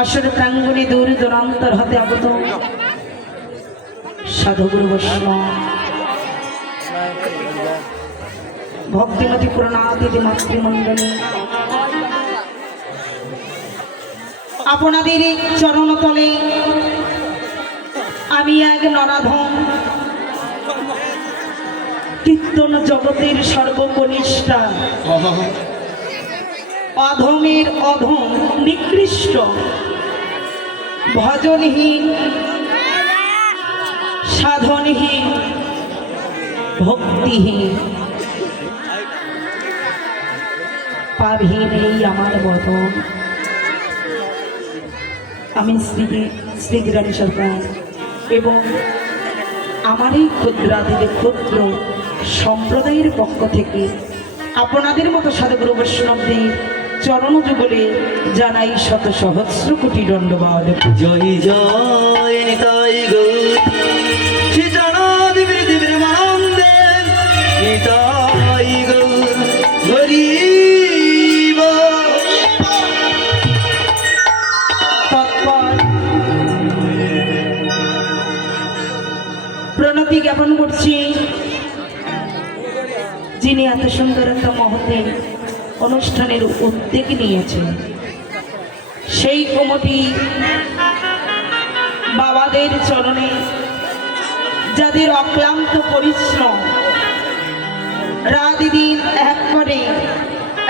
আসর প্রাঙ্গণে দূর দূরান্তর হতে আগত সাধুগুরু বৈষ্ণব ভক্তিমতী পুরনাদিদি মাতৃমণ্ডলী, আপনাদের চরণতলে আমি এক নরাধম কীর্তন জগতের সর্বকনিষ্ঠা অধমের অধম নিকৃষ্ট ভজনহীন সাধনহীন ভক্তিহীন পাপহীন এই আমার বদন। আমি শ্রীরানী সরকার এবং আমার এই ক্ষুদ্রাদিদের ক্ষুদ্র সম্প্রদায়ের পক্ষ থেকে আপনাদের মতো সাধুগুরু বৈষ্ণবদের চরণ যুগলে জানাই শত সহস্র কোটি দণ্ডবাদ। জয় জয় নিতাই গৌর শ্রী জনাদি পৃথিবীর মানন্দে নিতাই গৌর হরিব। তৎপর প্রণতি জ্ঞাপন করছি যিনি এত সুন্দর একটা মহতে অনুষ্ঠানের উদ্যোগ নিয়েছেন, সেই কমিটি বাবাদের চরণে যাদের অক্লান্ত পরিশ্রম রাত দিন এক করে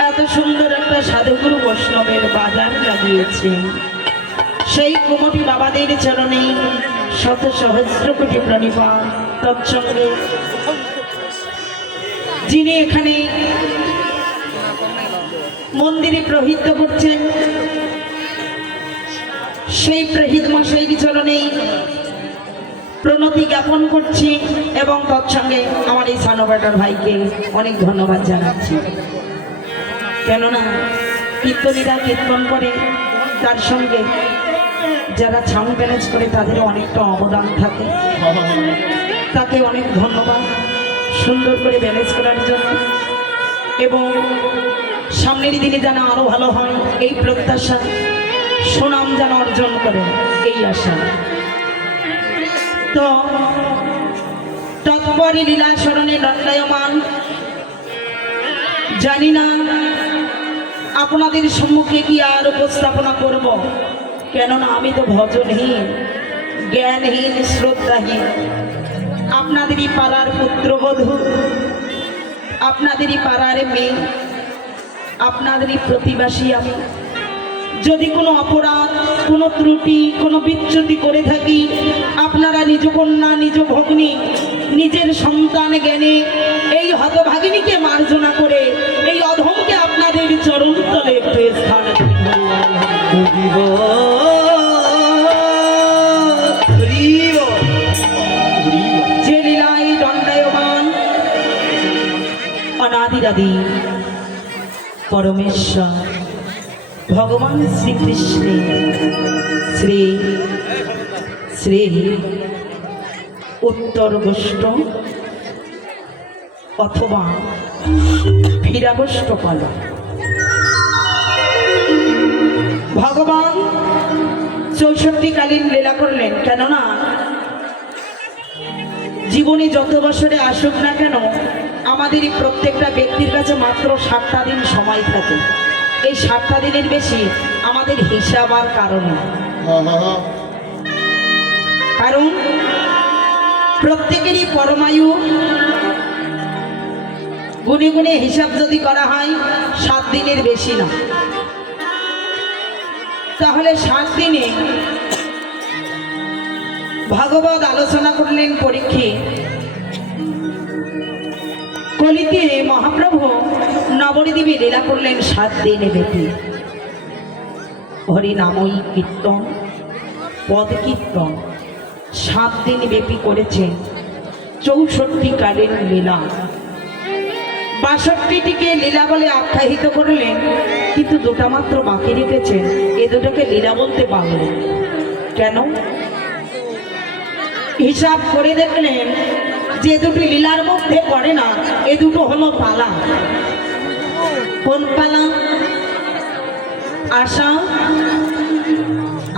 এত সুন্দর একটা সাধুগুরু বৈষ্ণবের বাজার লাগিয়েছে, সেই কমিটি বাবাদের চরণে শত সহস্র কোটি প্রণিপাত। তৎসঙ্গে যিনি এখানে মন্দিরে প্রহিত করছেন সেই প্রহিত মশাইয়ের চরণেই প্রণতি জ্ঞাপন করছি এবং তৎসঙ্গে আমার এই সানোবাটার ভাইকে অনেক ধন্যবাদ জানাচ্ছি। কেননা কীর্তনীরা কীর্তন করে, তার সঙ্গে যারা ছাউন্ড ম্যানেজ করে তাদের অনেকটা অবদান থাকে, তাকে অনেক ধন্যবাদ সুন্দর করে ম্যানেজ করার জন্য এবং সামনের দিনে যেন আরো ভালো হয় এই প্রত্যাশা, সুনাম যেন অর্জন করে এই আশা। তো তৎপরই লীলা স্মরণে দণ্ডায়মান, জানি না আপনাদের সম্মুখে কি আর উপস্থাপনা করব, কেননা আমি তো ভজনহীন, জ্ঞানহীন, শ্রদ্ধাহীন, আপনাদেরই পাড়ার পুত্রবধূ, আপনাদেরই পাড়ার মেয়ে, আপনাদেরই প্রতিবাসী আমি। যদি কোনো অপরাধ, কোনো ত্রুটি, কোনো বিচ্যুতি করে থাকি, আপনারা নিজ কন্যা, নিজ ভগ্নী, নিজের সন্তান জ্ঞানে এই হতভাগিনীকে মার্জনা করে এই অধমকে আপনাদের চরণতলে একটু স্থান যে লীলায় দণ্ডায়মান অনাদিরাদি পরমেশ্বর ভগবান শ্রীকৃষ্ণের শ্রী শ্রী উত্তর গোষ্ঠ অথবা ফিরাগোষ্ঠপালা ভগবান 64কালীন লীলা করলেন। কেননা জীবনে যত বছরে আসুক না কেন, আমাদের এই প্রত্যেকটা ব্যক্তির কাছে মাত্র 7টা দিন সময় থাকে। এই 7টা দিনের বেশি আমাদের হিসাব আর কারণে, কারণ প্রত্যেকেরই পরমায়ু গুনে গুনে হিসাব যদি করা হয় 7 দিনের বেশি না। তাহলে 7 দিনে ভাগবত আলোচনা করলেন পরীক্ষিত, কলিতে মহাপ্রভু নবদ্বীপে লীলা করলেন 7 দিনে ব্যাপী। হরিনামই কীর্তন, পদ কীর্তন 7 দিন ব্যাপী করেছেন 64কালীন লীলা। 62টিকে লীলা বলে আখ্যায়িত করলেন, কিন্তু 2টা মাত্র বাকি রেখেছেন। এ দুটোকে লীলা বলতে পারল কেন? হিসাব করে দেখলেন যে দুটি লীলার মধ্যে পড়ে না, এ দুটো হলো পালা। কোন পালা? আশা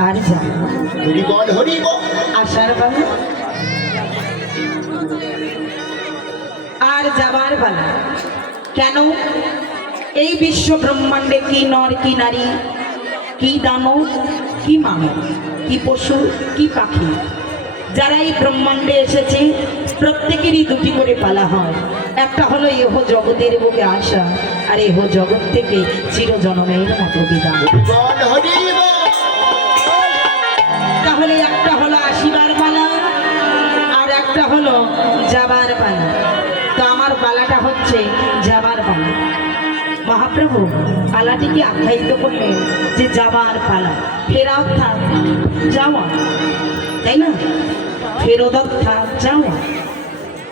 আর যাব হরি বল হরি বল। আসার বেলা আর যাবার বেলা। কেন? এই বিশ্ব ব্রহ্মাণ্ডে কি নর কি নারী, কি দানব কি মানব, কি পশু কি পাখি, যারা এই ব্রহ্মাণ্ডে এসেছে প্রত্যেকেরই দুটি করে পালা হয়। একটা হলো এহ জগতের বুকে আসা, আর এহ জগৎ থেকে চিরজনমের মতো বিদায়। হরি বল হরি বল। তাহলে একটা হলো আসিবার পালা, আর একটা হলো যাবার পালা। তো আমার পালাটা হচ্ছে যাবার পালা। মহাপ্রভু পালাটিকে আখ্যায়িত করলেন যে যাবার পালা, ফেরা অর্থাৎ যাওয়া, তাই না? ফেরত অর্থাৎ যাওয়া।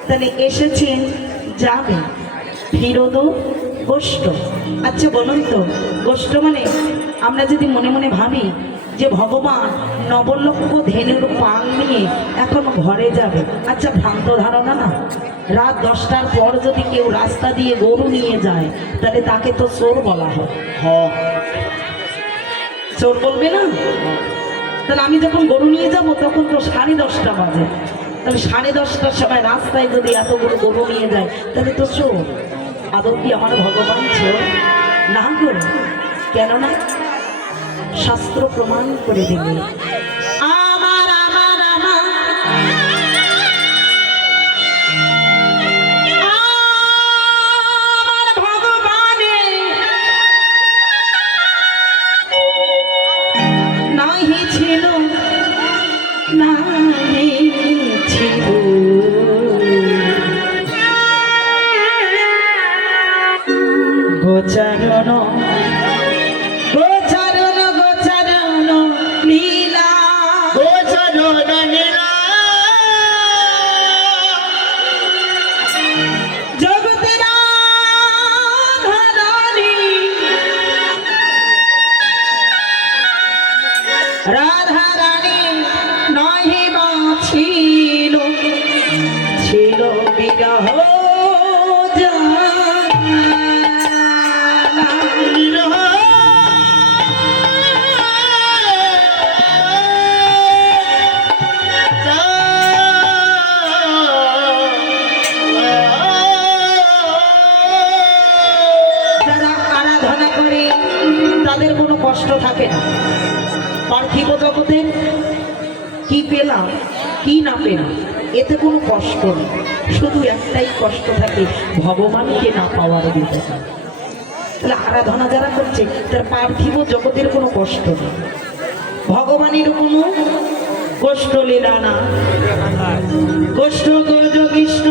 তাহলে এসেছেন যাবে, ফিরত গোষ্ঠ। আচ্ছা বলুন তো, গোষ্ঠ মানে আমরা যদি মনে মনে ভাবি যে ভগবান নবলক্ষ ধেনুর পাল নিয়ে এখন ঘরে যাবে, আচ্ছা ভ্রান্ত ধারণা না? রাত 10টার পর যদি কেউ রাস্তা দিয়ে গরু নিয়ে যায় তাহলে তাকে তো চোর বলা হয়। চোর বলবে না? তাহলে আমি যখন গরু নিয়ে যাব তখন তো 10:30 বাজে, তাহলে 10:30টার সময় রাস্তায় যদি এতগুলো গরু নিয়ে যায় তাহলে তো চোর। আদৌ কি আমার ভগবান চোর? না করে, কেননা শাস্ত্র প্রমাণ করে দিলে আমার আমার আমার আমার ভগবানে নাহি ছিল নাহি ছিল গোচরণ গোচরণ গোচরণ লীলা গোচরণ লীলা। জগতের রাধারানী রাধারানী নহে বা ছিল ছিল বিরহ জ্বালা। যারা আরাধনা করে তাদের কোনো কষ্ট থাকে না। পার্থিব জগতের কি পেলাম কি না পেলাম এতে কোনো কষ্ট নেই, শুধু একটাই কষ্ট থাকে, ভগবানকে না পাওয়ার দিতে। তাহলে আরাধনা যারা করছে তার পার্থিব জগতের কোনো কষ্ট নেই, ভগবানের কোনো কষ্ট লীলা না। কষ্ট গৌর কৃষ্ণ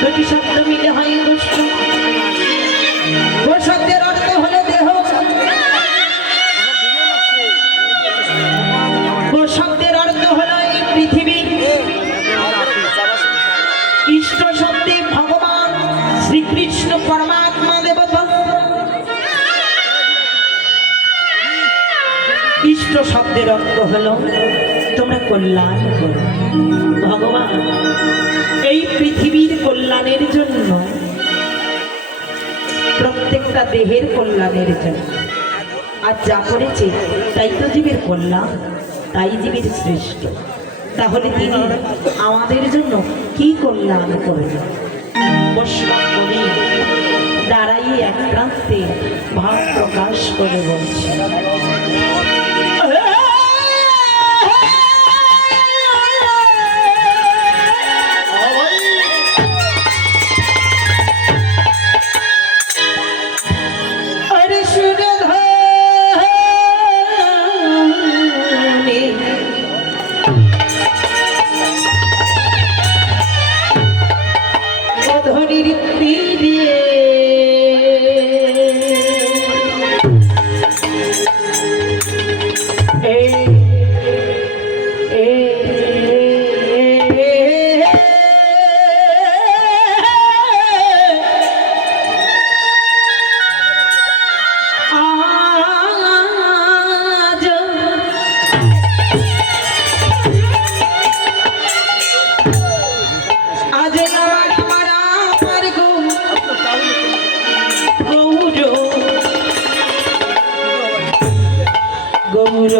দুটি শব্দ মিলে হয় কষ্ট। শব্দের অর্থ হলো দেহ, শব্দের অর্থ হলো এই পৃথিবী। ইষ্ট শব্দে ভগবান শ্রীকৃষ্ণ পরমাত্মা দেবতা। ইষ্ট শব্দের অর্থ হলো তোমরা কল্যাণ করো। ভগবান এই পৃথিবীর কল্যাণের জন্য, প্রত্যেকটা দেহের কল্যাণের জন্য আর যা করেছে তাই তো জীবের কল্যাণ, তাই জীবের শ্রেষ্ঠ। তাহলে তিনি আমাদের জন্য কি কল্যাণ করবেন? বৈষ্ণব কবি দাঁড়াইয়ে এক প্রান্তে ভাব প্রকাশ করে বলছে, গৌর